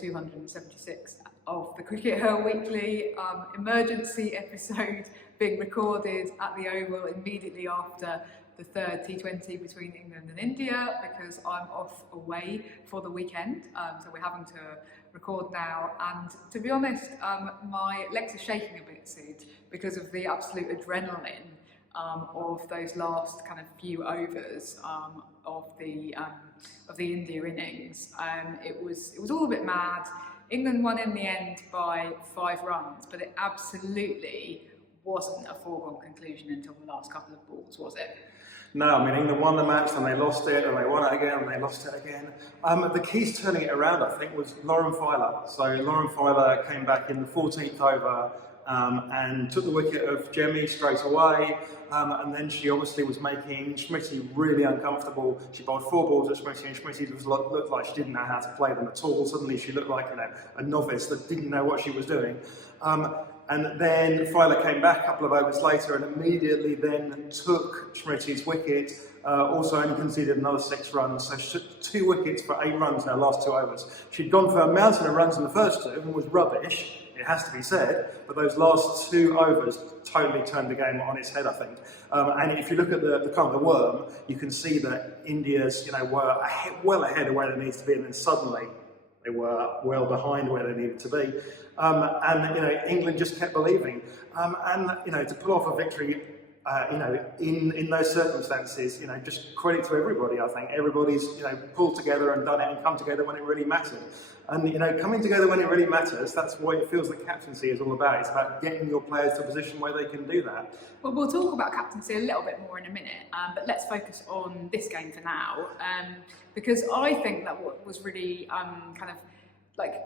276 of the CRICKETher weekly emergency episode being recorded at the Oval immediately after the third T20 between England and India, because I'm off away for the weekend, so we're having to record now. And to be honest, my legs are shaking a bit, Sid, because of the absolute adrenaline of those last kind of few overs of the India innings. It was all a bit mad. England won in the end by 5 runs, but it absolutely wasn't a foregone conclusion until the last couple of balls, was it? No, I mean, England won the match, then they lost it, and they won it again, and they lost it again. The key to turning it around, I think, was Lauren Filer. So Lauren Filer came back in the 14th over and took the wicket of Jemmy straight away. And then she obviously was making Smitty really uncomfortable. She bowled 4 balls at Smitty, and Smitty looked like she didn't know how to play them at all. Suddenly she looked like, a novice that didn't know what she was doing. And then Filer came back a couple of overs later and immediately then took Smitty's wicket, also only conceded another 6 runs, so she took 2 wickets for 8 runs in her last 2 overs. She'd gone for a mountain of runs in the first 2 and was rubbish, it has to be said, but those last 2 overs totally turned the game on its head, I think. And if you look at the kind of the worm, you can see that India's were well ahead of where they needed to be, and then suddenly they were well behind where they needed to be. And England just kept believing. And to pull off a victory, in those circumstances, just credit to everybody. I think everybody's pulled together and done it and come together when it really mattered. And coming together when it really matters, that's what it feels like captaincy is all about. It's about getting your players to a position where they can do that. Well, we'll talk about captaincy a little bit more in a minute, but let's focus on this game for now, because I think that what was really kind of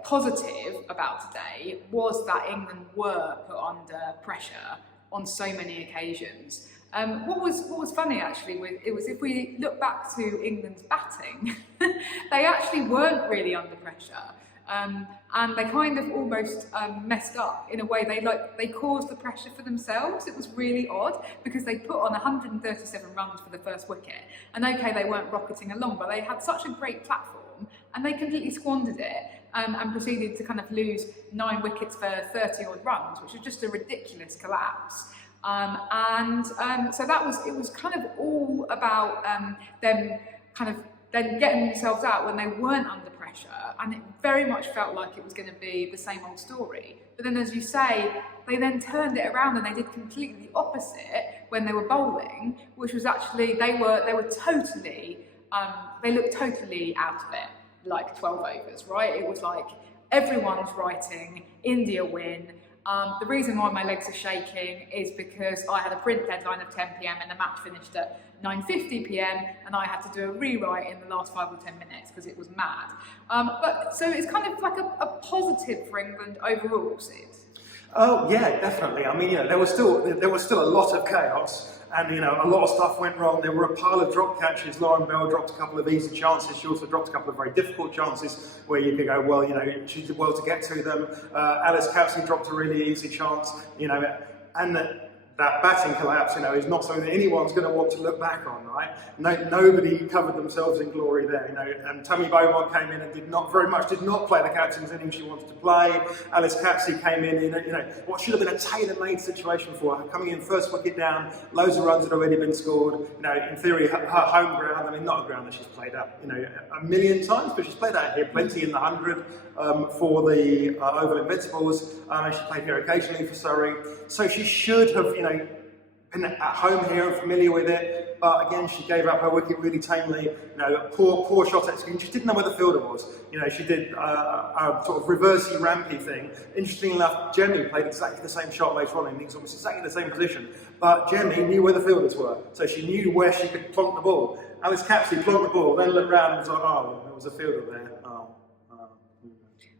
positive about today was that England were put under pressure on so many occasions. What was funny actually was if we look back to England's batting, they actually weren't really under pressure, and they kind of almost messed up in a way. They caused the pressure for themselves. It was really odd because they put on 137 runs for the first wicket, and okay, they weren't rocketing along, but they had such a great platform and they completely squandered it. And proceeded to kind of lose 9 wickets for 30 odd runs, which was just a ridiculous collapse. So it was kind of all about them kind of then getting themselves out when they weren't under pressure, and it very much felt like it was going to be the same old story. But then, as you say, they then turned it around and they did completely the opposite when they were bowling, which was actually they were totally they looked totally out of it. Like 12 overs, right? It was like everyone's writing India win. The reason why my legs are shaking is because I had a print deadline of 10 PM and the match finished at 9:50 PM, and I had to do a rewrite in the last 5 or 10 minutes because it was mad. But so it's kind of like a positive for England overall, Sid. Oh yeah, definitely. I mean, there was still a lot of chaos. And a lot of stuff went wrong. There were a pile of drop catches. Lauren Bell dropped a couple of easy chances. She also dropped a couple of very difficult chances where you could go, well, she did well to get to them. Alice Captaincy dropped a really easy chance, and that batting collapse, is not something that anyone's going to want to look back on, right? Nobody covered themselves in glory there, And Tammy Beaumont came in and did not play the captain's innings she wanted to play. Alice Captaincy came in what should have been a tailor-made situation for her, coming in first wicket down, loads of runs had already been scored. In theory, her home ground. I mean, not a ground that she's played out, a million times, but she's played out here plenty in the 100 for the Oval Invincibles. And she played here occasionally for Surrey, so she should have, been at home here and familiar with it, but again, she gave up her wicket really tamely. Poor shot execution. She didn't know where the fielder was. She did a sort of reversey rampy thing. Interestingly enough, Jemmy played exactly the same shot later on in innings, almost exactly the same position, but Jemmy knew where the fielders were, so she knew where she could plonk the ball. Alice Captaincy plonked the ball, then looked round and was like, oh, there was a fielder there.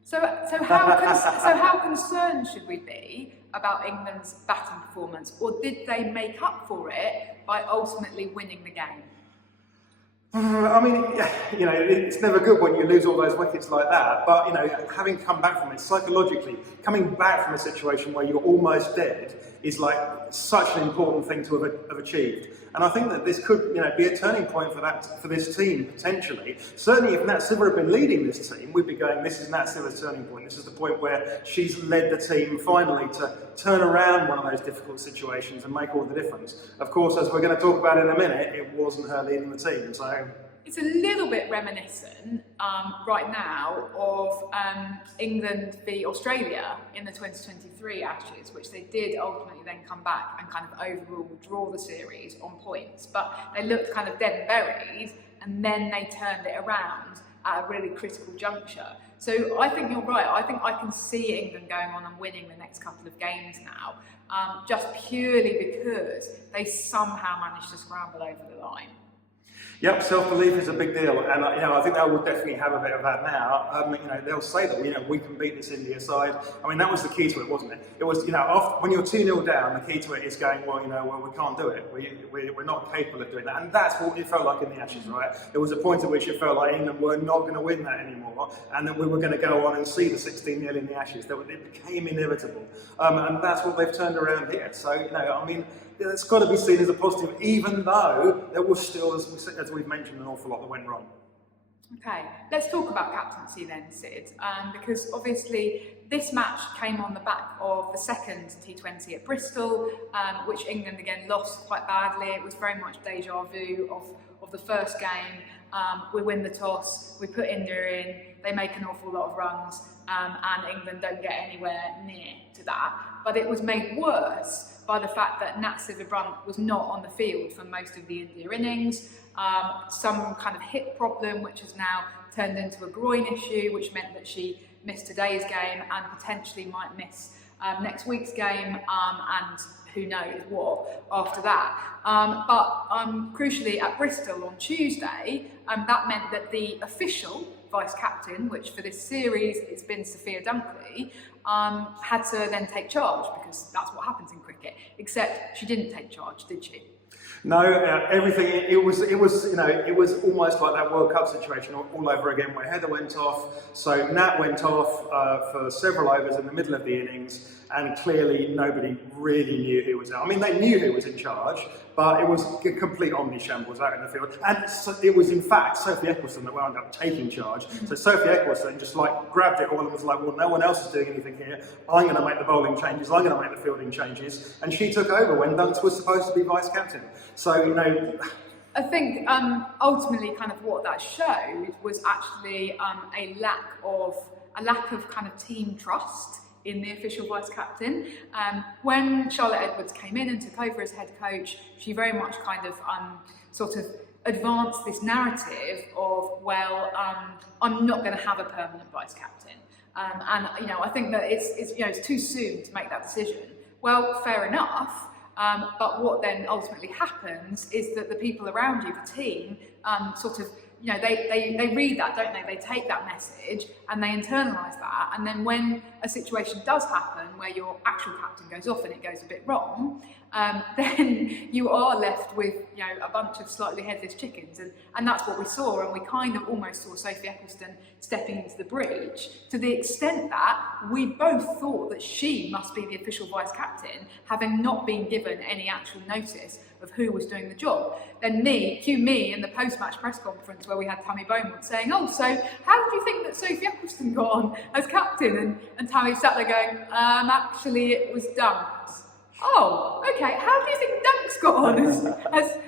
So how concerned should we be about England's batting performance, or did they make up for it by ultimately winning the game? I mean, you know, it's never good when you lose all those wickets like that, but, you know, having come back from it, psychologically, coming back from a situation where you're almost dead is like such an important thing to have achieved. And I think that this could, you know, be a turning point for this team, potentially. Certainly if Nat Siver had been leading this team, we'd be going, this is Nat Siver's turning point. This is the point where she's led the team finally to turn around one of those difficult situations and make all the difference. Of course, as we're going to talk about in a minute, it wasn't her leading the team, so... It's a little bit reminiscent right now of England v Australia in the 2023 Ashes, which they did ultimately then come back and kind of overall draw the series on points. But they looked kind of dead and buried, and then they turned it around at a really critical juncture. So I think you're right. I think I can see England going on and winning the next couple of games now, just purely because they somehow managed to scramble over the line. Yep, self-belief is a big deal, and you know, I think they will definitely have a bit of that now. You know, they'll say that, you know, we can beat this India side. I mean, that was the key to it, wasn't it? It was, you know, when you're 2-0 down, the key to it is going, well, you know, well, we can't do it. We're not capable of doing that, and that's what it felt like in the Ashes, right? There was a point at which it felt like England were not going to win that anymore, and that we were going to go on and see the 16-0 in the Ashes. It became inevitable, and that's what they've turned around here. So, you know, I mean, it's got to be seen as a positive, even though there was still, as we've mentioned, an awful lot that went wrong. Okay, let's talk about captaincy then, Sid, because obviously this match came on the back of the second T20 at Bristol, which England again lost quite badly. It was very much deja vu of the first game. We win the toss, we put India in, they make an awful lot of runs, and England don't get anywhere near to that. But it was made worse by the fact that Nat Siver was not on the field for most of the India innings. Some kind of hip problem, which has now turned into a groin issue, which meant that she missed today's game and potentially might miss next week's game, and who knows what after that. But crucially at Bristol on Tuesday, that meant that the official vice-captain, which for this series it's been Sophia Dunkley, had to then take charge, because that's what happens in cricket, except she didn't take charge, did she? No, everything, it was, you know, it was almost like that World Cup situation all over again, where Heather went off, so Nat went off for several overs in the middle of the innings, and clearly nobody really knew who was out. I mean, they knew who was in charge, but it was a complete omnishambles out in the field. And so it was, in fact, Sophie Ecclestone that wound up taking charge. So Sophie Ecclestone just like grabbed it all and was like, well, no one else is doing anything here. I'm going to make the bowling changes. I'm going to make the fielding changes. And she took over when Dunks was supposed to be vice-captain. So, you know... I think ultimately kind of what that showed was actually a lack of kind of team trust in the official vice-captain. When Charlotte Edwards came in and took over as head coach, she very much kind of sort of advanced this narrative of, well, I'm not going to have a permanent vice-captain. And, you know, I think that it's too soon to make that decision. Well, fair enough. But what then ultimately happens is that the people around you, the team, sort of, you know, they read that, don't they? They take that message and they internalise that. And then when a situation does happen where your actual captain goes off and it goes a bit wrong, then you are left with, you know, a bunch of slightly headless chickens. And that's what we saw. And we kind of almost saw Sophie Ecclestone stepping into the breach, to the extent that we both thought that she must be the official vice-captain, having not been given any actual notice of who was doing the job. Then cue me in the post-match press conference where we had Tammy Beaumont saying, oh, so how do you think that Sophie Ecclestone got on as captain? And Tammy sat there going, actually it was Dunks. Oh, okay, how do you think Dunks got on as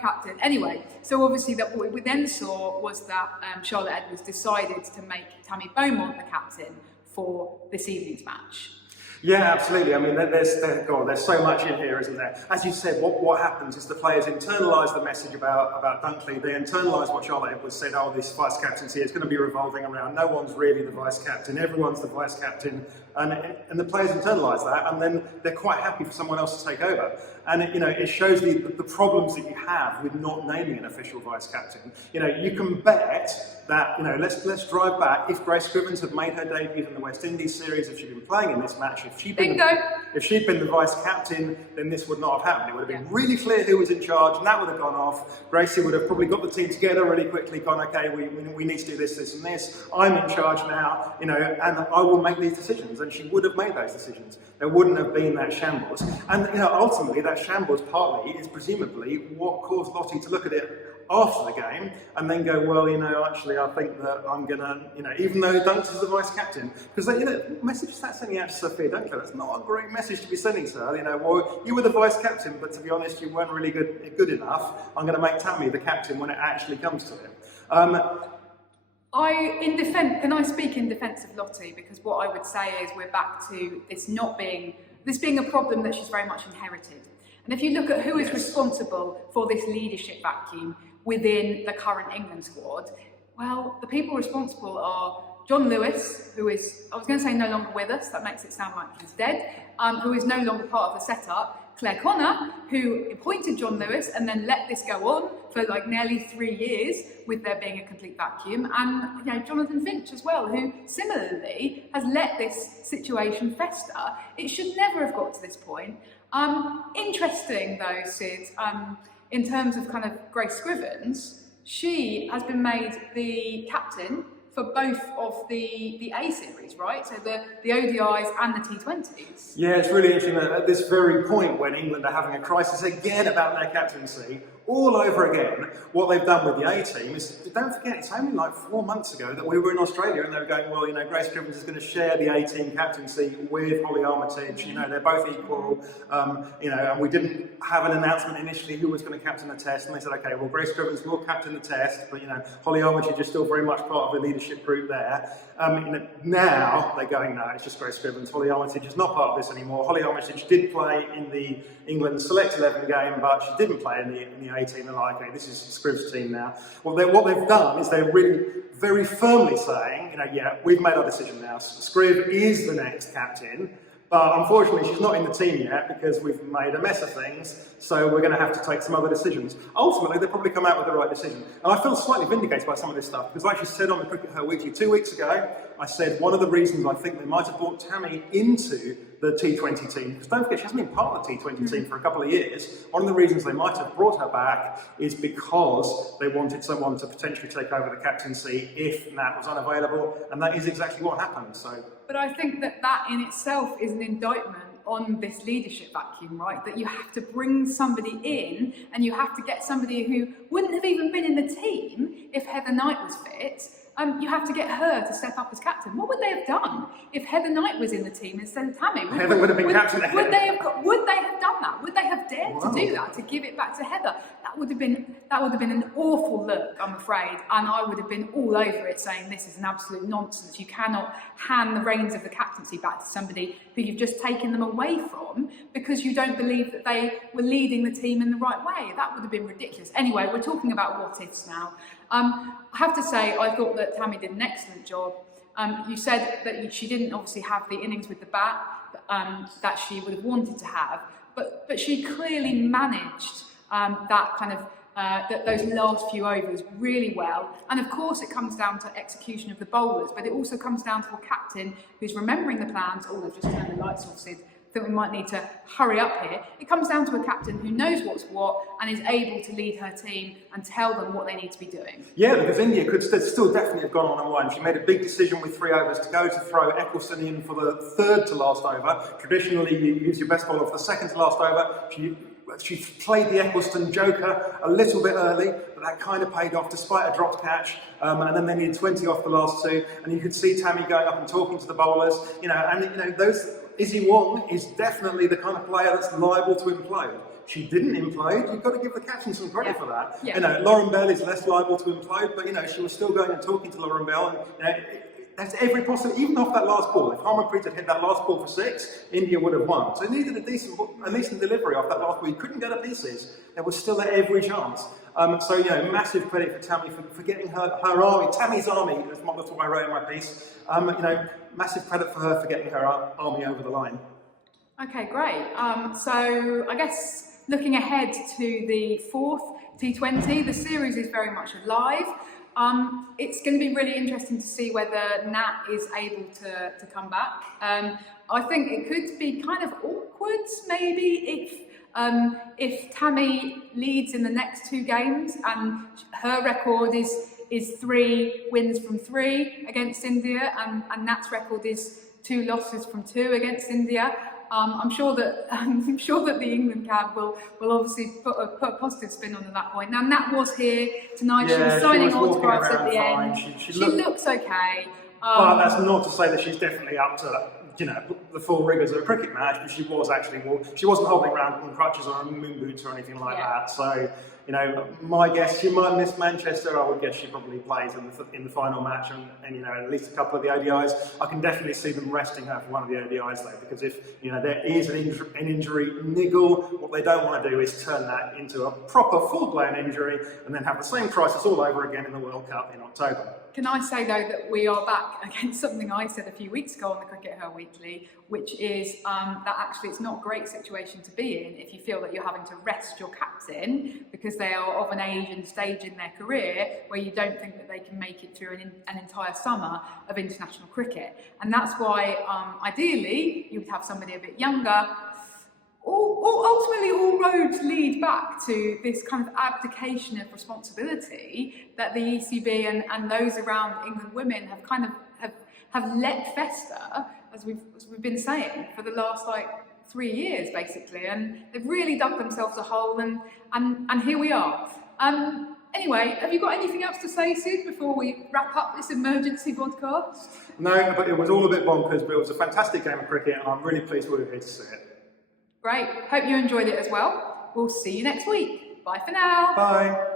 captain? Anyway, so obviously that what we then saw was that Charlotte Edwards decided to make Tammy Beaumont the captain for this evening's match. Yeah, absolutely. I mean, there's so much in here, isn't there? As you said, what happens is the players internalise the message about Dunkley. They internalise what Charlotte Edwards said, oh, this vice-captaincy is going to be revolving around. No one's really the vice-captain. Everyone's the vice-captain. And the players internalise that, and then they're quite happy for someone else to take over. And it shows the problems that you have with not naming an official vice captain. You can bet that let's drive back. If Grace Scrivens had made her debut in the West Indies series, if she'd been playing in this match, if she'd been the vice captain, then this would not have happened. It would have been really clear who was in charge, and that would have gone off. Gracie would have probably got the team together really quickly, gone, okay, we need to do this, this, and this. I'm in charge now, and I will make these decisions. And she would have made those decisions. There wouldn't have been that shambles. And ultimately, that shambles partly is presumably what caused Lottie to look at it after the game and then go, well, actually, I think that I'm gonna, even though Dunks is the vice captain, because message that's sending out to Sophia Dunkler, that's not a great message to be sending to her. Well, you were the vice captain, but to be honest, you weren't really good enough. I'm going to make Tammy the captain when it actually comes to it. Can I speak in defence of Lottie? Because what I would say is we're back to this being a problem that she's very much inherited. And if you look at who is responsible for this leadership vacuum within the current England squad, well, the people responsible are John Lewis, who is, I was going to say no longer with us, that makes it sound like he's dead, who is no longer part of the setup, Claire Connor, who appointed John Lewis and then let this go on for like nearly 3 years with there being a complete vacuum, and Jonathan Finch as well, who similarly has let this situation fester. It should never have got to this point. Interesting though, Sid, in terms of kind of Grace Scrivens, she has been made the captain for both of the A series, right? So the ODIs and the T20s. Yeah, it's really interesting that at this very point when England are having a crisis again about their captaincy, all over again, what they've done with the A team is, don't forget, it's only like 4 months ago that we were in Australia and they were going, well, Grace Scrivens is going to share the A team captaincy with Holly Armitage, they're both equal, and we didn't have an announcement initially who was going to captain the test, and they said, okay, well, Grace Scrivens will captain the test, but Holly Armitage is still very much part of the leadership group there. Now they're going, no, it's just Grace Scrivens. Holly Armitage is not part of this anymore. Holly Armitage did play in the England Select 11 game, but she didn't play in the A team. They're like, okay, this is Scriv's team now. Well, what they've done is they're really very firmly saying, yeah, we've made our decision now. Scriv is the next captain. But unfortunately, she's not in the team yet because we've made a mess of things, so we're going to have to take some other decisions. Ultimately, they'll probably come out with the right decision. And I feel slightly vindicated by some of this stuff, because like I said on the CRICKETher Weekly 2 weeks ago, I said one of the reasons I think they might have brought Tammy into the T20 team, because don't forget, she hasn't been part of the T20 team for a couple of years. One of the reasons they might have brought her back is because they wanted someone to potentially take over the captaincy if Nat was unavailable, and that is exactly what happened. But I think that in itself is an indictment on this leadership vacuum, right? That you have to bring somebody in and you have to get somebody who wouldn't have even been in the team if Heather Knight was fit. You have to get her to step up as captain. What would they have done if Heather Knight was in the team instead of Tammy? Heather would have been captain. Would they have done that? Would they have dared to do that, to give it back to Heather? That would have been an awful look, I'm afraid, and I would have been all over it, saying this is an absolute nonsense. You cannot hand the reins of the captaincy back to somebody who you've just taken them away from because you don't believe that they were leading the team in the right way. That would have been ridiculous. Anyway, we're talking about what ifs now. I have to say, I thought that Tammy did an excellent job. You said that she didn't obviously have the innings with the bat that she would have wanted to have, but she clearly managed that kind of those last few overs really well. And of course, it comes down to execution of the bowlers, but it also comes down to a captain who's remembering the plans. Oh, they've just turned the lights off, Sid. I think we might need to hurry up here. It comes down to a captain who knows what's what and is able to lead her team and tell them what they need to be doing. Yeah, because India could still definitely have gone on and won. She made a big decision with 3 overs to go to throw Eccleston in for the 3rd to last over. Traditionally, you use your best bowler for the 2nd to last over. She played the Eccleston joker a little bit early, but that kind of paid off despite a dropped catch. And then they needed 20 off the last 2, and you could see Tammy going up and talking to the bowlers. Those. Izzy Wong is definitely the kind of player that's liable to implode. She didn't implode. You've got to give the captain some credit for that. Yeah. Lauren Bell is less liable to implode, but she was still going and talking to Lauren Bell. And, That's every possible, even off that last ball. If Harmanpreet had hit that last ball for 6, India would have won. So he needed a decent delivery off that last ball. He couldn't go to pieces. There was still every chance. So, you know, massive credit for Tammy for getting her army, Tammy's army, that's what I wrote in my piece. You know, massive credit for her for getting her army over the line. Okay, great. So I guess looking ahead to the 4th T20, the series is very much alive. It's going to be really interesting to see whether Nat is able to come back. I think it could be kind of awkward, maybe, if Tammy leads in the next 2 games and her record is 3 wins from 3 against India, and Nat's record is 2 losses from 2 against India. I'm sure that the England camp will obviously put a positive spin on at that point. Now Nat was here tonight. Yeah, she was signing she was autographs at the fine. end. She looks okay. But that's not to say that she's definitely up to, you know, the full rigours of a cricket match. But she was actually she wasn't hobbling around on crutches or moon boots or anything like that. So, you know, my guess, she might miss Manchester. I would guess she probably plays in the final match, and you know, at least a couple of the ODIs. I can definitely see them resting her for one of the ODIs though, because if, you know, there is an injury niggle, what they don't want to do is turn that into a proper full-blown injury and then have the same crisis all over again in the World Cup in October. Can I say though that we are back against something I said a few weeks ago on the CRICKETher Weekly, which is that actually it's not a great situation to be in if you feel that you're having to rest your captain because they are of an age and stage in their career where you don't think that they can make it through an entire summer of international cricket. And that's why ideally you would have somebody a bit younger. Ultimately, all roads lead back to this kind of abdication of responsibility that the ECB and those around England women have kind of have let fester, as we've been saying, for the last 3 years basically, and they've really dug themselves a hole, and here we are. Anyway, have you got anything else to say, Sid, before we wrap up this emergency podcast? No, but it was all a bit bonkers, but it was a fantastic game of cricket, and I'm really pleased we were here to see it. Great. Hope you enjoyed it as well. We'll see you next week. Bye for now. Bye.